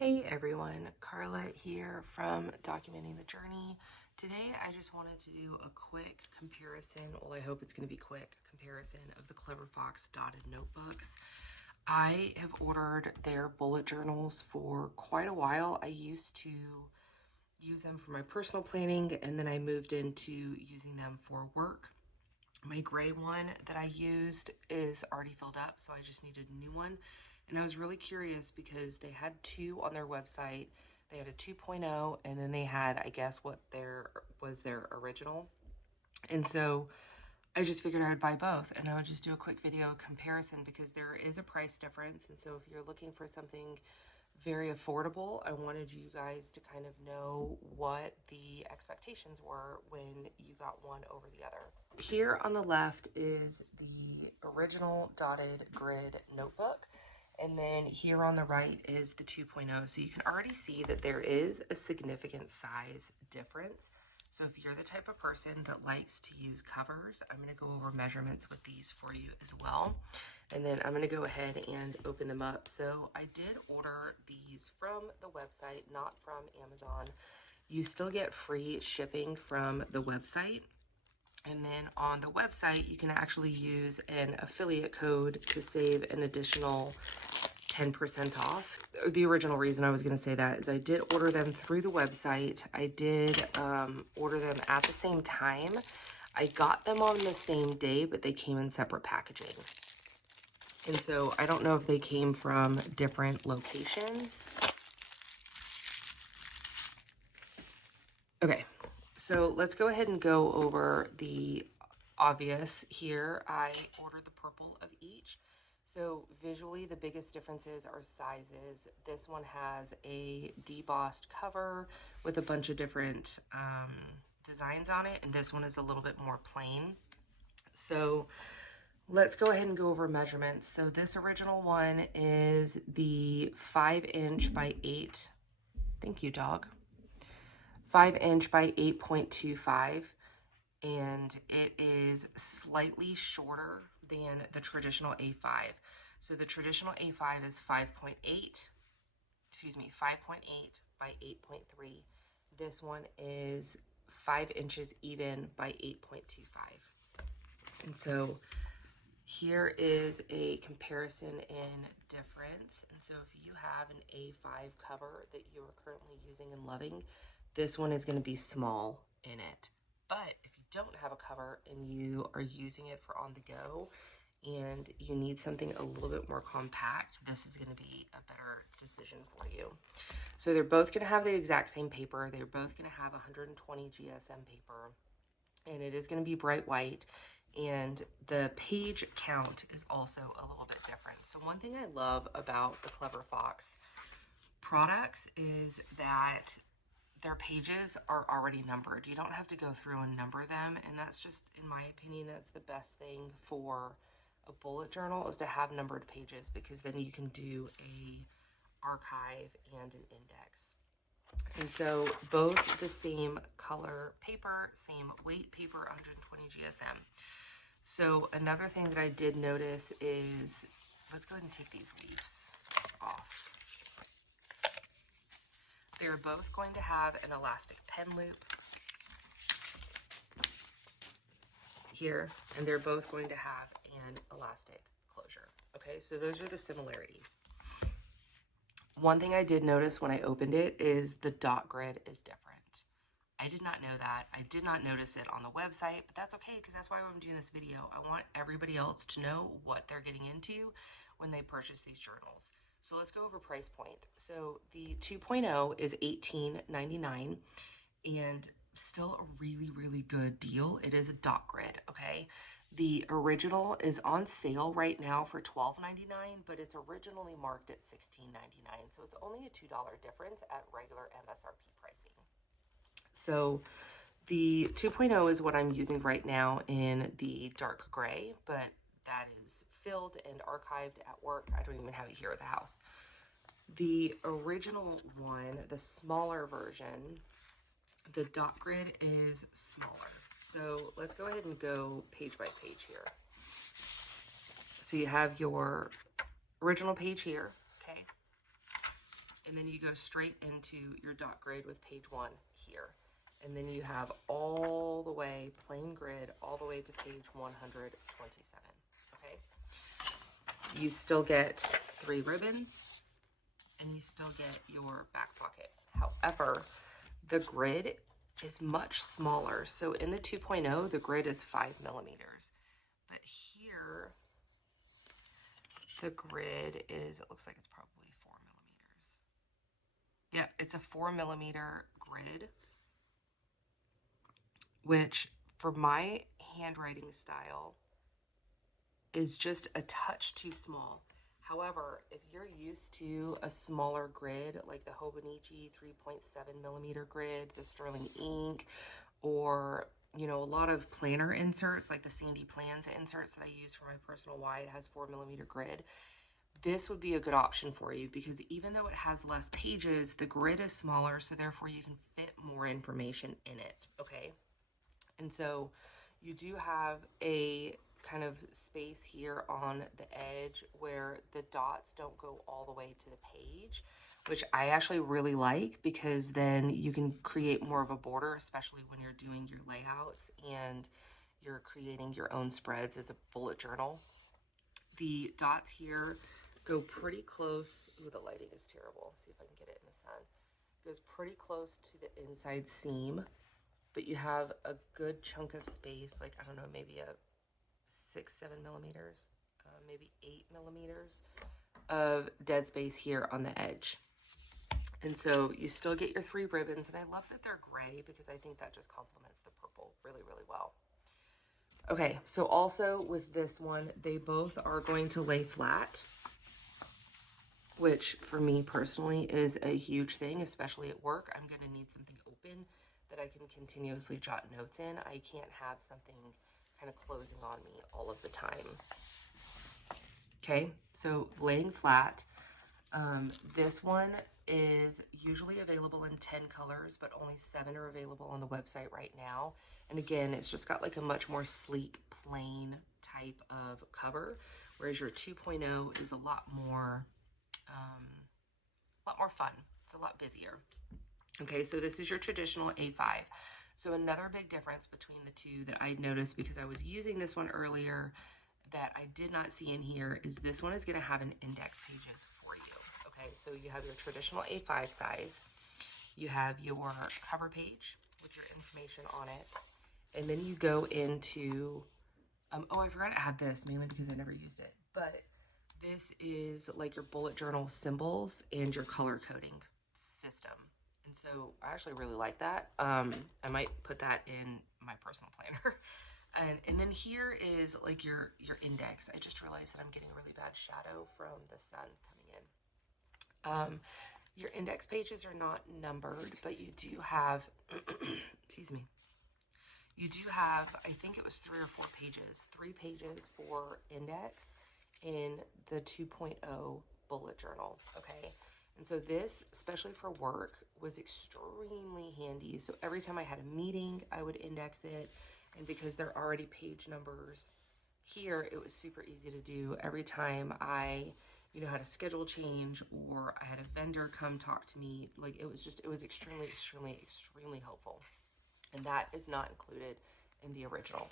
Hey everyone, Carla here from Documenting the Journey. Today I just wanted to do a quick comparison, well I hope it's going to be quick, comparison of the Clever Fox dotted notebooks. I have ordered their bullet journals for quite a while. I used to use them for my personal planning and then I moved into using them for work. My gray one that I used is already filled up, so I just needed a new one. And I was really curious because they had two on their website. They had a 2.0 and then they had, I guess, what was their original. And so I just figured I would buy both and I would just do a quick video comparison because there is a price difference. And so if you're looking for something very affordable, I wanted you guys to kind of know what the expectations were when you got one over the other. Here on the left is the original dotted grid notebook. And then here on the right is the 2.0. So you can already see that there is a significant size difference. So if you're the type of person that likes to use covers, I'm going to go over measurements with these for you as well. And then I'm going to go ahead and open them up. So I did order these from the website, not from Amazon. You still get free shipping from the website. And then on the website, you can actually use an affiliate code to save an additional 10% off. The original reason I was going to say that is I did order them through the website. I did order them at the same time. I got them on the same day, but they came in separate packaging. And so I don't know if they came from different locations. Okay, so let's go ahead and go over the obvious here. I ordered the purple of each. So visually, the biggest differences are sizes. This one has a debossed cover with a bunch of different designs on it, and this one is a little bit more plain. So let's go ahead and go over measurements. So this original one is the 5" by 8. Thank you, dog. 5" by 8.25, and it is slightly shorter than the traditional A5. So the traditional A5 is 5.8 by 8.3. This one is 5 inches even by 8.25. And so here is a comparison in difference. And so if you have an A5 cover that you are currently using and loving, this one is going to be small in it. But if you don't have a cover and you are using it for on the go and you need something a little bit more compact, this is going to be a better decision for you. So they're both going to have the exact same paper. They're both going to have 120 GSM paper, and it is going to be bright white. And the page count is also a little bit different. So one thing I love about the Clever Fox products is that their pages are already numbered. You don't have to go through and number them. And that's just, in my opinion, that's the best thing for a bullet journal, is to have numbered pages, because then you can do a archive and an index. And so both the same color paper, same weight paper, 120 GSM. So another thing that I did notice is, let's go ahead and take these leaves off. They're both going to have an elastic pen loop here, and they're both going to have an elastic closure. Okay, so those are the similarities. One thing I did notice when I opened it is the dot grid is different. I did not know that. I did not notice it on the website, but that's okay, because that's why I'm doing this video. I want everybody else to know what they're getting into when they purchase these journals. So let's go over price point. So the 2.0 is $18.99, and still a really, really good deal. It is a dot grid, okay? The original is on sale right now for $12.99, but it's originally marked at $16.99. So it's only a $2 difference at regular MSRP pricing. So the 2.0 is what I'm using right now in the dark gray, but that is filled and archived at work. I don't even have it here at the house. The original one, the smaller version, the dot grid is smaller. So let's go ahead and go page by page here. So you have your original page here, okay? And then you go straight into your dot grid with page 1 here. And then you have all the way, plain grid, all the way to page 127, okay? You still get 3 ribbons, and you still get your back pocket. However, the grid is much smaller. So in the 2.0, the grid is 5 millimeters. But here, the grid is, it looks like it's probably 4 millimeters. Yeah, it's a 4 millimeter grid, which for my handwriting style is just a touch too small. However, if you're used to a smaller grid, like the Hobonichi 3.7 millimeter grid, the Sterling Ink, or, you know, a lot of planner inserts, like the Sandy Plans inserts that I use for my personal Y, it has 4 millimeter grid. This would be a good option for you because even though it has less pages, the grid is smaller, so therefore you can fit more information in it, okay? And so you do have a kind of space here on the edge where the dots don't go all the way to the page, which I actually really like because then you can create more of a border, especially when you're doing your layouts and you're creating your own spreads as a bullet journal. The dots here go pretty close. Ooh, the lighting is terrible. Let's see if I can get it in the sun. It goes pretty close to the inside seam, but you have a good chunk of space, like, I don't know, maybe a 6-7 millimeters, maybe 8 millimeters of dead space here on the edge. And so you still get your 3 ribbons, and I love that they're gray because I think that just complements the purple really, really well. Okay, so also with this one, they both are going to lay flat, which for me personally is a huge thing, especially at work. I'm going to need something open that I can continuously jot notes in. I can't have something kind of closing on me all of the time. Okay, so laying flat. This one is usually available in 10 colors, but only 7 are available on the website right now. And again, it's just got like a much more sleek, plain type of cover, whereas your 2.0 is a lot more fun. It's a lot busier. Okay, so this is your traditional A5. So another big difference between the two that I noticed because I was using this one earlier that I did not see in here is this one is going to have an index pages for you. Okay, so you have your traditional A5 size. You have your cover page with your information on it. And then you go into, oh, I forgot to add this mainly because I never used it. But this is like your bullet journal symbols and your color coding system. And so I actually really like that. I might put that in my personal planner. And then here is like your index. I just realized that I'm getting a really bad shadow from the sun coming in. Your index pages are not numbered, but you do have, excuse me, you do have, I think it was 3 or 4 pages, 3 pages for index in the 2.0 bullet journal, okay? And so this, especially for work, was extremely handy. So every time I had a meeting, I would index it. And because they're already page numbers here, it was super easy to do. Every time I, had a schedule change or I had a vendor come talk to me, like it was extremely, extremely, extremely helpful. And that is not included in the original.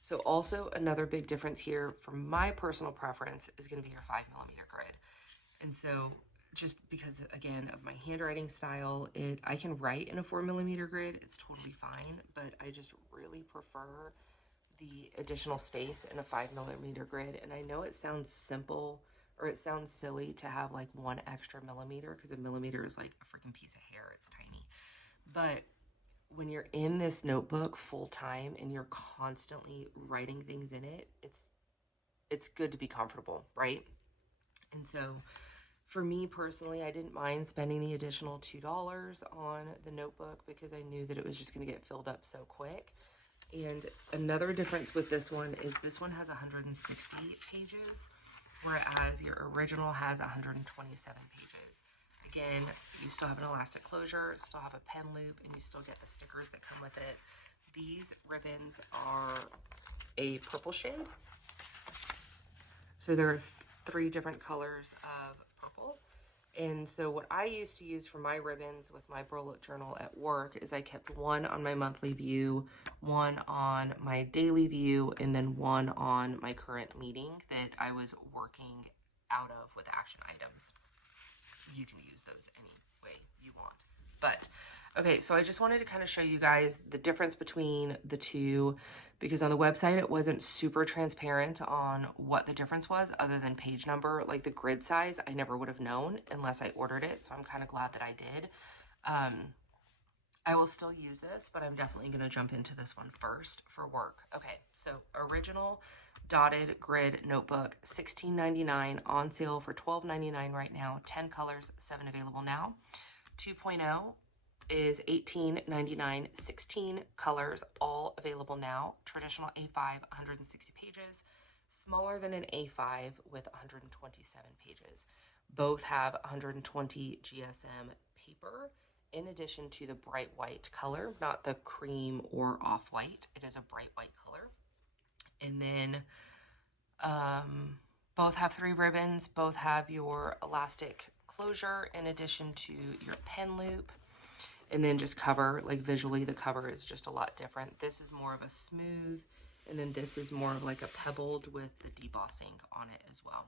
So also another big difference here from my personal preference is going to be your 5 millimeter grid. And so just because, again, of my handwriting style, I can write in a 4 millimeter grid. It's totally fine, but I just really prefer the additional space in a 5 millimeter grid. And I know it sounds simple or it sounds silly to have like 1 extra millimeter because a millimeter is like a freaking piece of hair. It's tiny. But when you're in this notebook full time and you're constantly writing things in it, it's good to be comfortable, right? And so for me personally, I didn't mind spending the additional $2 on the notebook because I knew that it was just going to get filled up so quick. And another difference with this one is this one has 160 pages, whereas your original has 127 pages. Again, you still have an elastic closure, still have a pen loop, and you still get the stickers that come with it. These ribbons are a purple shade. So there are 3 different colors of purple. And so what I used to use for my ribbons with my bullet journal at work is I kept one on my monthly view, one on my daily view, and then one on my current meeting that I was working out of with action items. You can use those any way you want. But, okay, so I just wanted to kind of show you guys the difference between the two, because on the website it wasn't super transparent on what the difference was other than page number. Like the grid size, I never would have known unless I ordered it, so I'm kind of glad that I did. I will still use this, but I'm definitely going to jump into this one first for work. Okay, so original dotted grid notebook, $16.99, on sale for $12.99 right now, 10 colors, 7 available now. 2.0 is $18.99, 16 colors, all available now. Traditional A5, 160 pages, smaller than an A5 with 127 pages. Both have 120 GSM paper, in addition to the bright white color, not the cream or off-white. It is a bright white color. And then both have 3 ribbons. Both have your elastic closure in addition to your pen loop. And then just cover, like visually the cover is just a lot different. This is more of a smooth, and then this is more of like a pebbled with the debossing on it as well.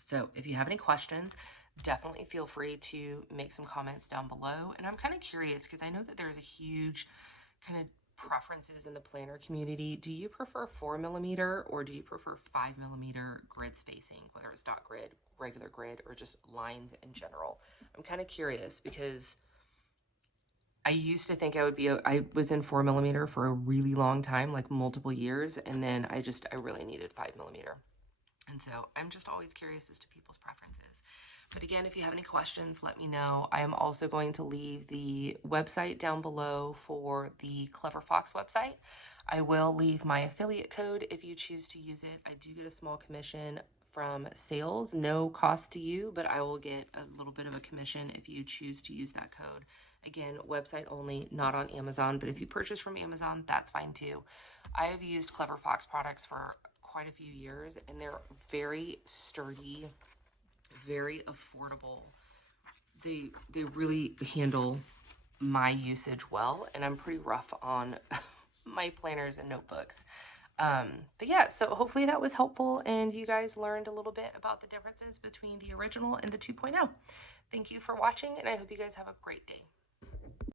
So if you have any questions, definitely feel free to make some comments down below. And I'm kind of curious because I know that there's a huge kind of preferences in the planner community. Do you prefer 4mm or do you prefer 5mm grid spacing, whether it's dot grid, regular grid, or just lines in general? I'm kind of curious because I used to think I was in 4mm for a really long time, like multiple years, and then I really needed 5mm. And so I'm just always curious as to people's preferences. But again, if you have any questions, let me know. I am also going to leave the website down below for the Clever Fox website. I will leave my affiliate code if you choose to use it. I do get a small commission from sales, no cost to you, but I will get a little bit of a commission if you choose to use that code. Again, website only, not on Amazon, but if you purchase from Amazon, that's fine too. I have used Clever Fox products for quite a few years, and they're very sturdy, very affordable. They really handle my usage well, and I'm pretty rough on my planners and notebooks. But yeah, so hopefully that was helpful and you guys learned a little bit about the differences between the original and the 2.0. Thank you for watching, and I hope you guys have a great day.